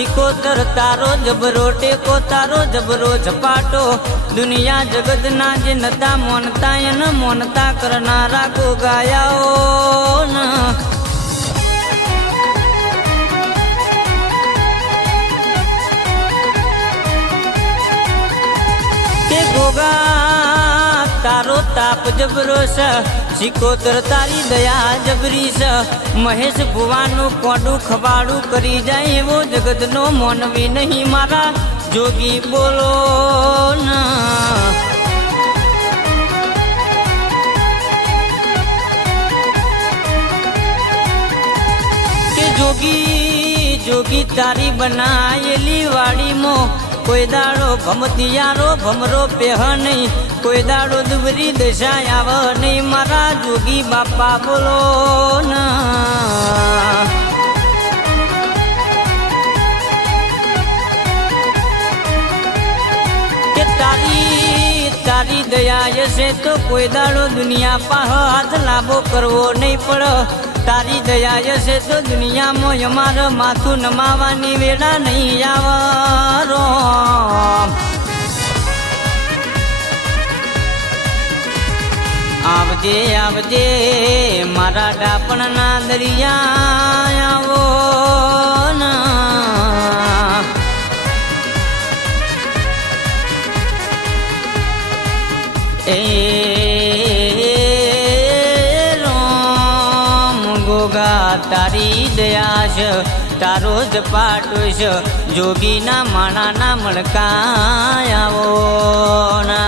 सिकोतर तारो जबरो टेको तारो जबरो झपाटो दुनिया जगत ना जे नता मोनता न मोनता करनारा को गायाओ न के गोगा तारो ताप जबरो स सिकोतर तारी दया जबरी स महेश भुवानु कोडू खबाड़ू करी जाए वो जगत नो मोनवी नहीं मारा जोगी बोलो न के जोगी जोगी तारी बनाएली वाड़ी मो कोई दाड़ो भमतियारो भमरो पेह नहीं कोई दाड़ो दुबरी दशा आव नहीं मारा जोगी बापा बोलो न के तारी दया से तो कोई दाड़ो दुनिया पा हाथ लाभो करवो नहीं पड़ो तारी दया से तो दुनिया में हमारा माथू नमावानी वेड़ा नहीं आवरो आवजे आवजे मारा डापण ना दरिया आवो ना गोगा तारी दयाश तारो ज पाटोश जोगी ना माना ना मणकायावो ना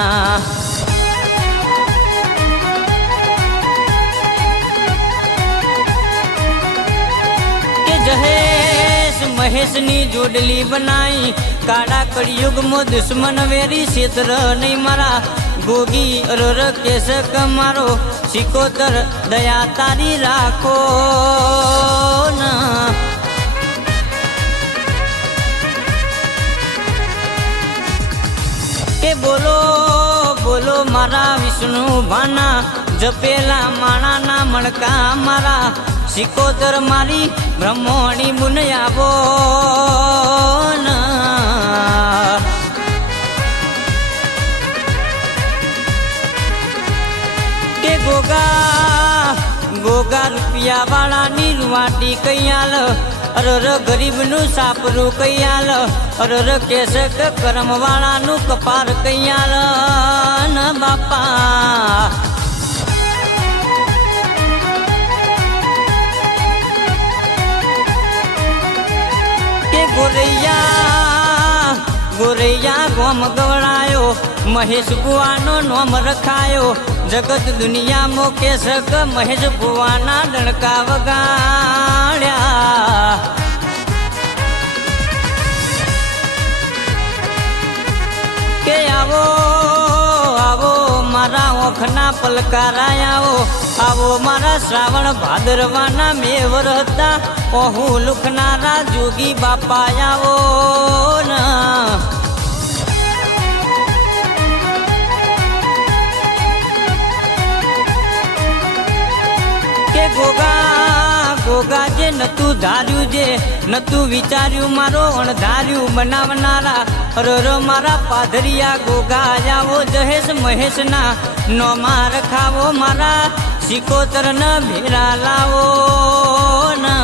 के जहेश महेश नी जोडली बनाई काड़ा कड़युग मो दुश्मन वेरी क्षेत्र नहीं मारा गोगी अरर केस कमारो सिकोतर दया तारी राखो न के बोलो बोलो मारा विष्णु भाना जपेला माणा ना मणका मारा सिकोतर मारी ब्रह्मणी बुनयावो न के गोगा गोगा रुपया वाला नी रुवाटी कयाल अरर गरीब नु सापरू कयाल अरर केसक कर्म वाला नु कपार कयाल न बापा के गोरैया गोरैया गोम गवड़ायो महेश बुआनो नोम रखायो जगत दुनिया मो केसक महेश बुआना डणका वगाड़्या के आवो आवो मारा ओखना पलकारा आवो मारा श्रावण भादरवाना मेवर हता ओहू लुखनारा जोगी बापा आवो न के गोगा गोगा जे नतु धार्यु जे नतु विचार्यु मारो अणधार्यु बनावनारा अरर मारा पाधरिया गोगा आवो जहेश महेश ना नो मार खावो मारा सिकोतर न भेरा लावो ना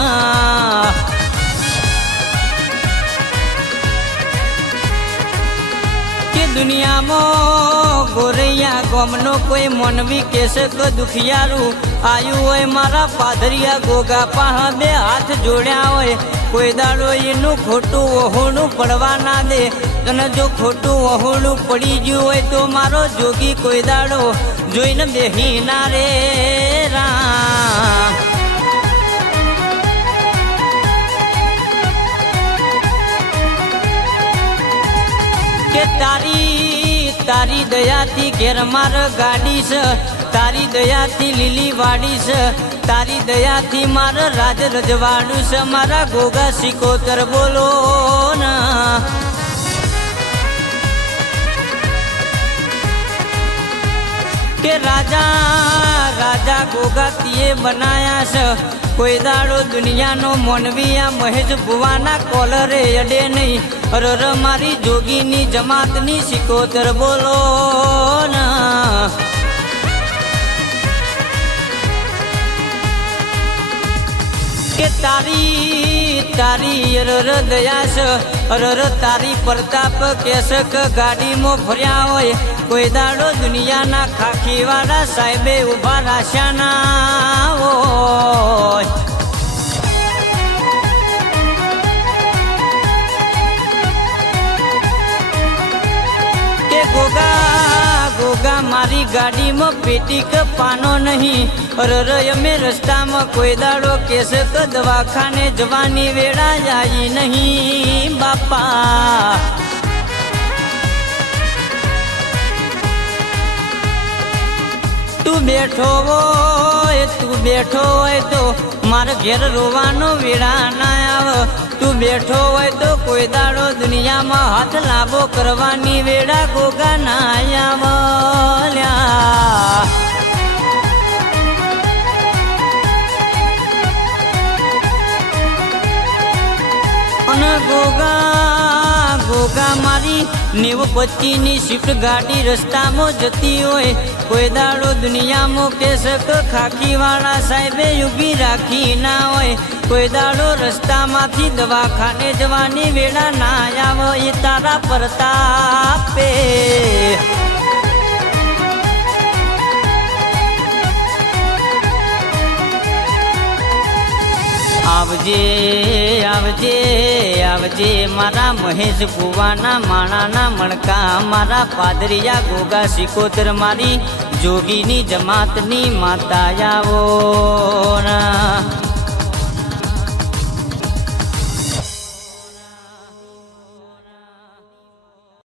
के दुनिया मो गोरैया गोमनो कोई मनवी केसक दुखियारू आयु होय मारा पाधरिया गोगा पाह बे हाथ जोड़्या होय कोई दाड़ो एनु खोटू ओहोणु पड़वा ना दे तने जो खोटू ओहोणु पड़ी गयु होय तो मारो जोगी कोई दाड़ो जोईने बेही ना रे राम के तारी दया थी घेर मार गाड़ी स तारी दया थी लीली वाड़ी स तारी दया थी मार राज रजवाड़ू स मारा गोगा सिकोतर बोलो ना के राजा राजा ગોગા તીએ બનાયા છે કોઈ દાડો દુનિયાનો મોનવી આ મહેશ ભુવાના કોલરે અડે નહીં અરર મારી જોગીની જમાતની સિકોતર બોલો ના કે તારી અરર દયા છે અરર તારી પ્રતાપ કેસક ગાડીમાં ફર્યા હોય કોઈ દાડો દુનિયાના ખાખીવાળા સાહેબે ઉભા રાખ્યા ના હોય કે ગોગા મારી ગાડીમાં પેટી કપાનો નહીં અરર અમે રસ્તામાં કોઈ દાડો કેસક દવાખાને જવાની વેળા જાય નહીં બાપા તું બેઠો હોય તો મારા ઘેર રોવાનો વેળા ના આવ તું બેઠો હોય તો કોઈ દાડો દુનિયામાં હાથ લાંબો કરવાની વેળા ગોગા ના આવ્યા અને ગોગા મારી 90-25ની સ્વિફ્ટ ગાડી રસ્તામાં જતી હોય કોઈ દાડો દુનિયામાં કેસક ખાખીવાળા સાહેબે યુગી રાખી ના હોય કોઈ દાડો રસ્તામાંથી દવાખાને જવાની વેળા ના આવે એ તારા પ્રતાપે આવજે મારા મહેશ ભુવાના માણાના મણકા મારા પાદરિયા ગોગા સિકોતર મારી જોગીની જમાતની માતા આવો